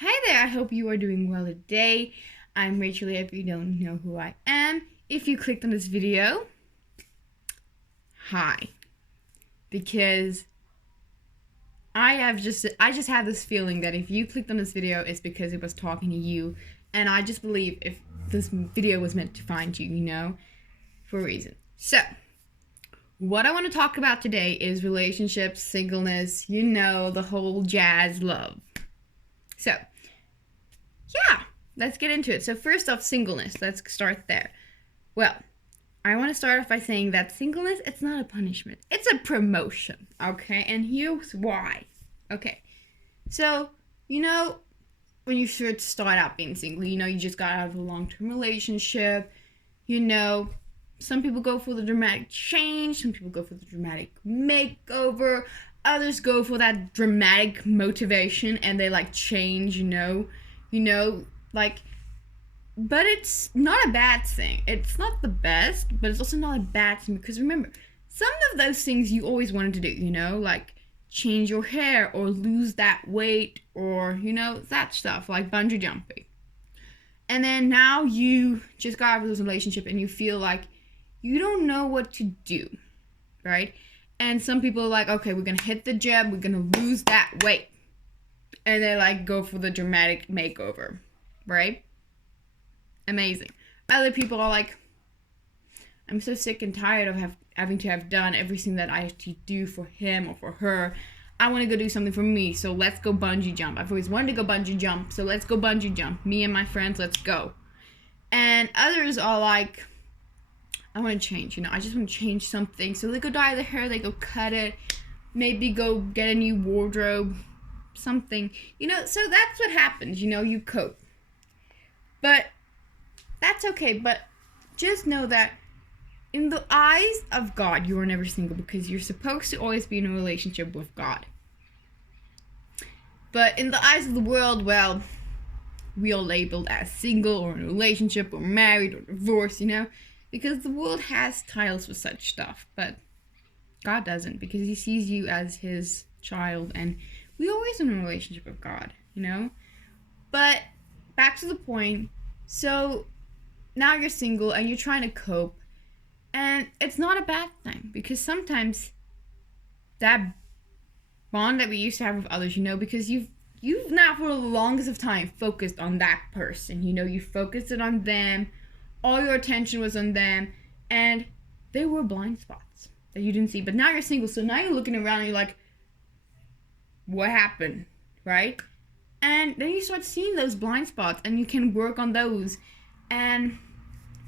Hi there, I hope you are doing well today. I'm Rachel, if you don't know who I am. If you clicked on this video, hi. Because I just have this feeling that if you clicked on this video, it's because it was talking to you. And I just believe if this video was meant to find you, for a reason. So, what I want to talk about today is relationships, singleness, the whole jazz love. So, yeah, let's get into it. So first off, singleness. Let's start there. Well, I want to start off by saying that singleness, it's not a punishment. It's a promotion, okay? And here's why. Okay, so, when you should start out being single, you just got out of a long-term relationship, some people go for the dramatic change, some people go for the dramatic makeover, others go for that dramatic motivation and they change, but it's not a bad thing. It's not the best, but it's also not a bad thing because remember, some of those things you always wanted to do, like change your hair or lose that weight or, that stuff like bungee jumping. And then now you just got out of this relationship and you feel like you don't know what to do, right? And some people are like, okay, we're going to hit the gym, we're going to lose that weight. And they go for the dramatic makeover, right? Amazing. Other people are like, I'm so sick and tired of having to have done everything that I have to do for him or for her. I want to go do something for me, so let's go bungee jump. I've always wanted to go bungee jump, so let's go bungee jump. Me and my friends, let's go. And others are like, I want to change, I just want to change something. So they go dye their hair, they go cut it, maybe go get a new wardrobe, something. So that's what happens, you cope. But that's okay, but just know that in the eyes of God, you are never single because you're supposed to always be in a relationship with God. But in the eyes of the world, well, we are labeled as single or in a relationship or married or divorced, because the world has titles for such stuff, but God doesn't because he sees you as his child and we're always in a relationship with God, But back to the point, so now you're single and you're trying to cope. And it's not a bad thing because sometimes that bond that we used to have with others, because you've now for the longest of time focused on that person. You focused it on them, all your attention was on them, and they were blind spots that you didn't see. But now you're single, so now you're looking around and you're like, what happened, right? And then you start seeing those blind spots and you can work on those and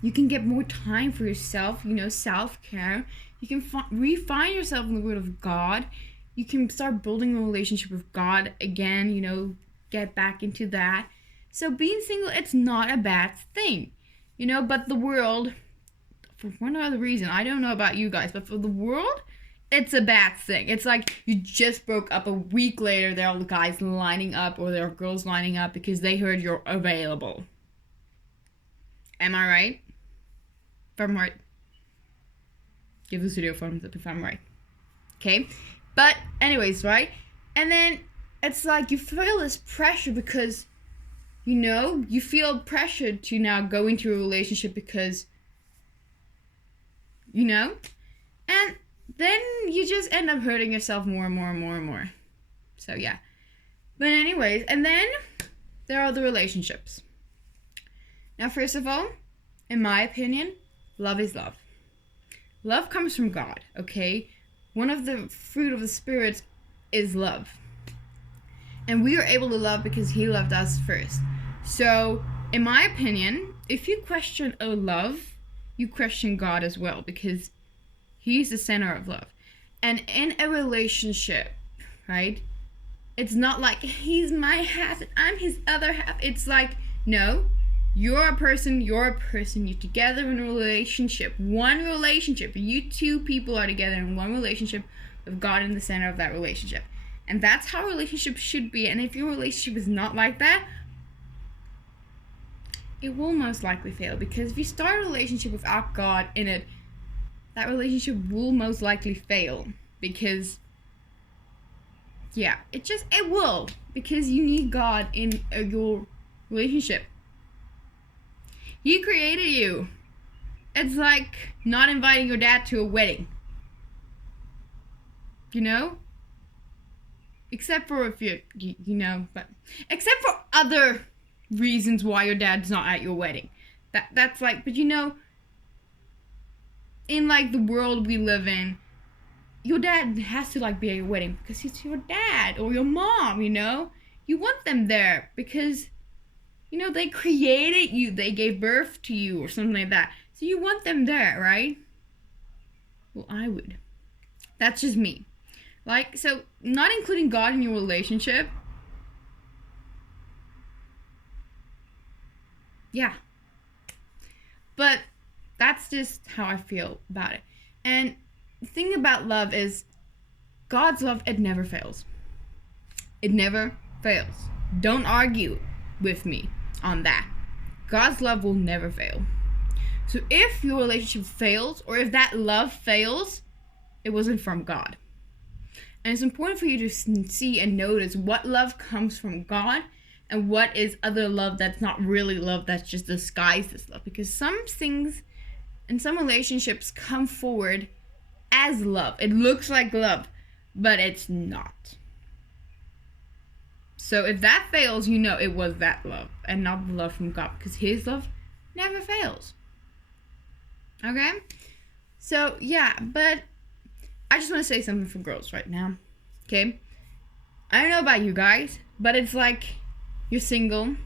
you can get more time for yourself, self-care. You can refine yourself in the Word of God. You can start building a relationship with God again, get back into that. So being single, it's not a bad thing, but the world, for one other reason, I don't know about you guys, but for the world, it's a bad thing. It's like you just broke up a week later, there are guys lining up or there are girls lining up because they heard you're available. Am I right? If I'm right, give this video a thumbs up if I'm right. Okay? But anyways, right? And then it's like you feel this pressure because, you feel pressured to now go into a relationship because, and then you just end up hurting yourself more and more and more and more. So yeah. But anyways, and then there are the relationships. Now, first of all, in my opinion, love is love. Love comes from God, okay? One of the fruit of the Spirit is love. And we are able to love because he loved us first. So, in my opinion, if you question love, you question God as well because he's the center of love. And in a relationship, right, it's not like he's my half and I'm his other half. It's like, no, you're a person, you're together in a relationship. One relationship. You two people are together in one relationship with God in the center of that relationship. And that's how a relationship should be. And if your relationship is not like that, it will most likely fail. Because if you start a relationship without God in it, that relationship will most likely fail. Because Yeah, it will, because you need God in your relationship. He created you. It's like not inviting your dad to a wedding. You know? Except for if but except for other reasons why your dad's not at your wedding. That's like, but in like the world we live in, your dad has to like be at your wedding because he's your dad or your mom, You want them there because, they created you, they gave birth to you or something like that. So you want them there, right? Well, I would. That's just me. Like, so not including God in your relationship. Yeah. But that's just how I feel about it. And the thing about love is God's love, it never fails. It never fails. Don't argue with me on that. God's love will never fail. So if your relationship fails, or if that love fails, it wasn't from God. And it's important for you to see and notice what love comes from God and what is other love that's not really love, that's just disguised as love. Because some things and some relationships come forward as love. It looks like love, but it's not. So if that fails, it was that love and not the love from God, because his love never fails. Okay? So, yeah, but I just want to say something for girls right now. Okay? I don't know about you guys, but it's like you're single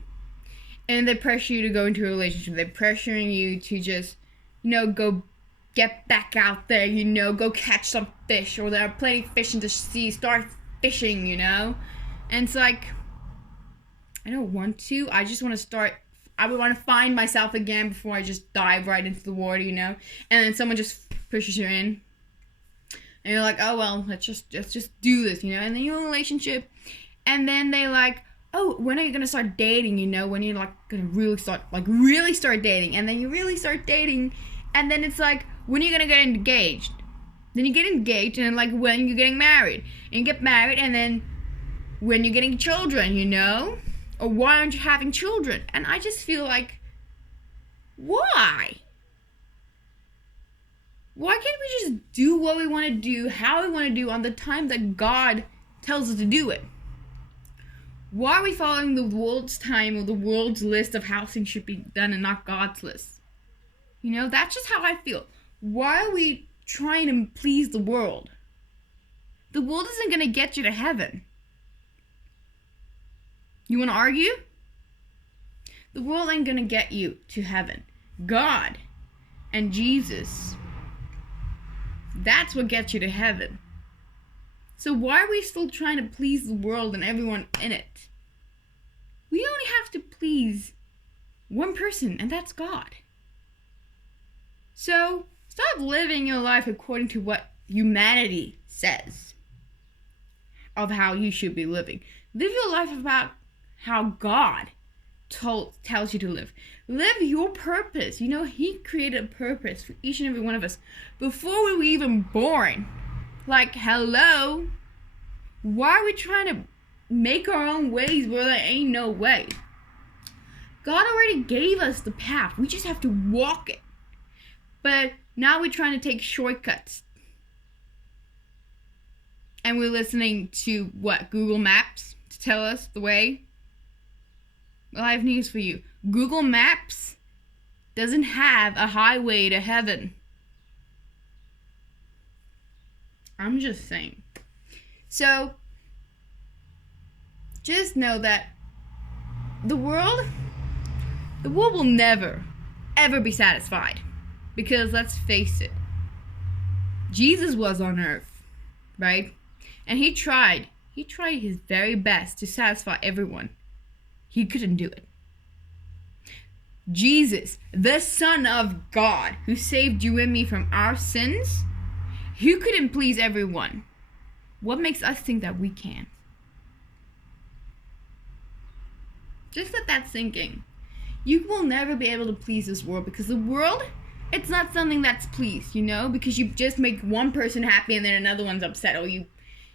and they pressure you to go into a relationship. They're pressuring you to just, go get back out there, go catch some fish, or there are plenty of fish in the sea, start fishing, And it's like, I don't want to. I just want to start. I would want to find myself again before I just dive right into the water, And then someone just pushes you in. And you're like, oh, well, let's just do this, And then you're in a relationship. And then they like, oh, when are you going to start dating, When you're like going to really start dating. And then you really start dating. And then it's like, when are you going to get engaged? Then you get engaged. And then like, when you're getting married. And you get married. And then when you're getting children, Or why aren't you having children? And I just feel like, why? Why can't we just do what we want to do, how we want to do, on the time that God tells us to do it? Why are we following the world's time or the world's list of how things should be done and not God's list? That's just how I feel. Why are we trying to please the world? The world isn't going to get you to heaven. You want to argue? The world ain't going to get you to heaven. God and Jesus, that's what gets you to heaven. So why are we still trying to please the world and everyone in it? We only have to please one person, and that's God. So stop living your life according to what humanity says of how you should be living. Live your life about how God tells you to live. Live your purpose. He created a purpose for each and every one of us before we were even born. Like, hello? Why are we trying to make our own ways where there ain't no way? God already gave us the path. We just have to walk it. But now we're trying to take shortcuts. And we're listening to, Google Maps to tell us the way? Well, I have news for you. Google Maps doesn't have a highway to heaven. I'm just saying. So, just know that the world will never, ever be satisfied. Because let's face it, Jesus was on earth, right? And he tried his very best to satisfy everyone. He couldn't do it. Jesus, the Son of God, who saved you and me from our sins, he couldn't please everyone. What makes us think that we can? Just let that sink in. You will never be able to please this world, because the world, it's not something that's pleased, because you just make one person happy and then another one's upset, or you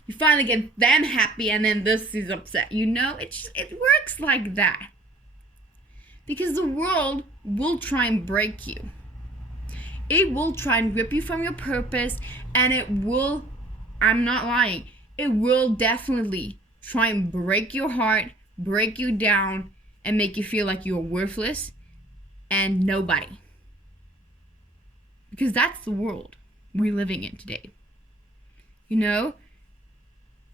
You finally get them happy, and then this is upset. It works like that. Because the world will try and break you. It will try and rip you from your purpose, and it will, I'm not lying, it will definitely try and break your heart, break you down, and make you feel like you're worthless and nobody. Because that's the world we're living in today.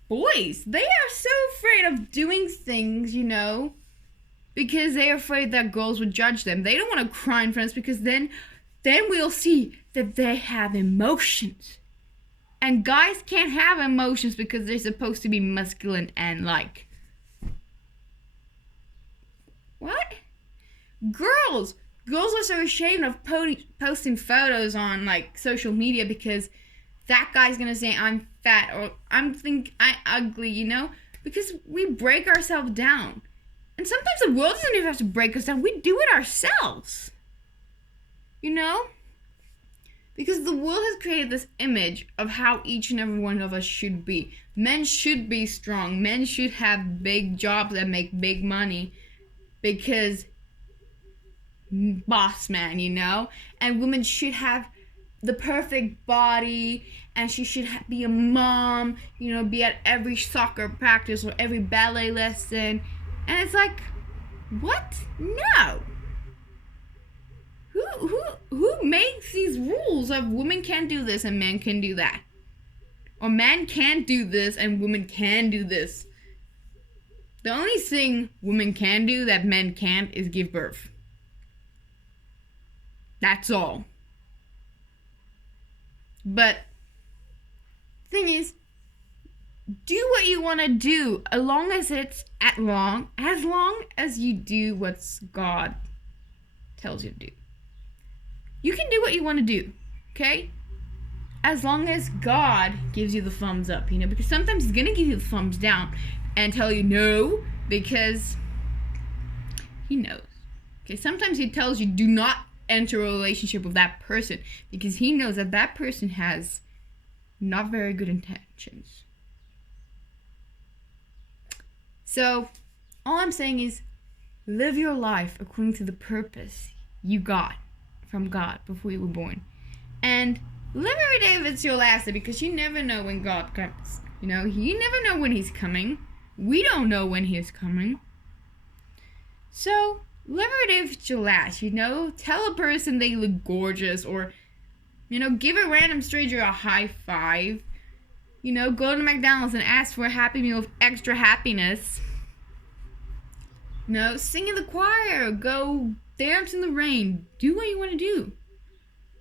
Boys, they are so afraid of doing things, because they're afraid that girls would judge them. They don't want to cry in front of us, because then we'll see that they have emotions. And guys can't have emotions because they're supposed to be masculine and what? Girls are so ashamed of posting photos on social media because that guy's gonna say I'm fat or I'm ugly, because we break ourselves down. And sometimes the world doesn't even have to break us down. We do it ourselves. Because the world has created this image of how each and every one of us should be. Men should be strong. Men should have big jobs that make big money because boss man, And women should have the perfect body, and she should be a mom, be at every soccer practice or every ballet lesson. And it's like, what? No. Who makes these rules of women can't do this and men can do that? Or men can't do this and women can do this? The only thing women can do that men can't is give birth. That's all. But the thing is, do what you want to do as long as you do what God tells you to do. You can do what you want to do, okay? As long as God gives you the thumbs up, because sometimes He's going to give you the thumbs down and tell you no because He knows. Okay, sometimes He tells you do not enter a relationship with that person because He knows that person has not very good intentions. So, all I'm saying is live your life according to the purpose you got from God before you were born. And live every day if it's your last day, because you never know when God comes. You never know when He's coming. We don't know when He is coming. So, live every day if it's your last, Tell a person they look gorgeous, or, give a random stranger a high five. Go to McDonald's and ask for a Happy Meal with extra happiness. Sing in the choir, go dance in the rain. Do what you want to do.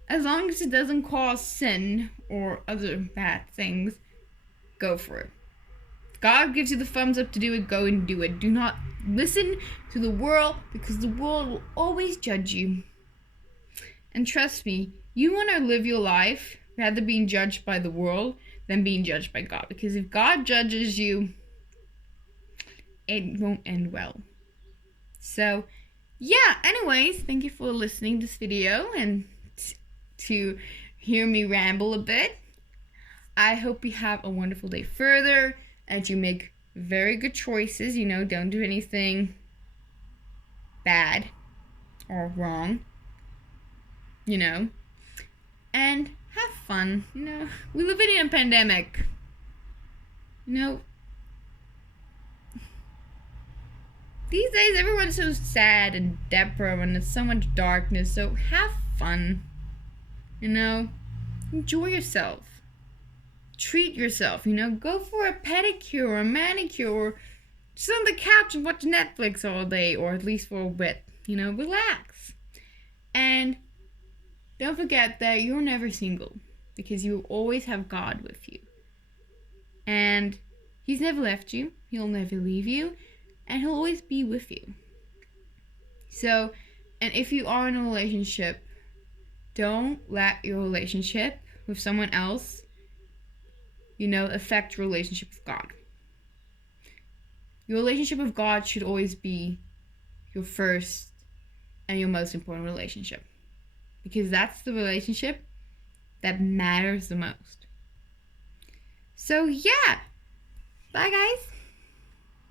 As long as it doesn't cause sin or other bad things, go for it. If God gives you the thumbs up to do it, go and do it. Do not listen to the world, because the world will always judge you. And trust me, you want to live your life rather being judged by the world than being judged by God. Because if God judges you, it won't end well. So, yeah, anyways, thank you for listening to this video and to hear me ramble a bit. I hope you have a wonderful day further and you make very good choices. Don't do anything bad or wrong. And have fun. We live in a pandemic. These days everyone's so sad and depressed and there's so much darkness, so have fun. Enjoy yourself. Treat yourself, go for a pedicure or a manicure, or sit on the couch and watch Netflix all day, or at least for a bit, relax. And don't forget that you're never single, because you always have God with you. And He's never left you, He'll never leave you, and He'll always be with you. So, and if you are in a relationship, don't let your relationship with someone else, affect your relationship with God. Your relationship with God should always be your first and your most important relationship, because that's the relationship that matters the most. So yeah, Bye, guys.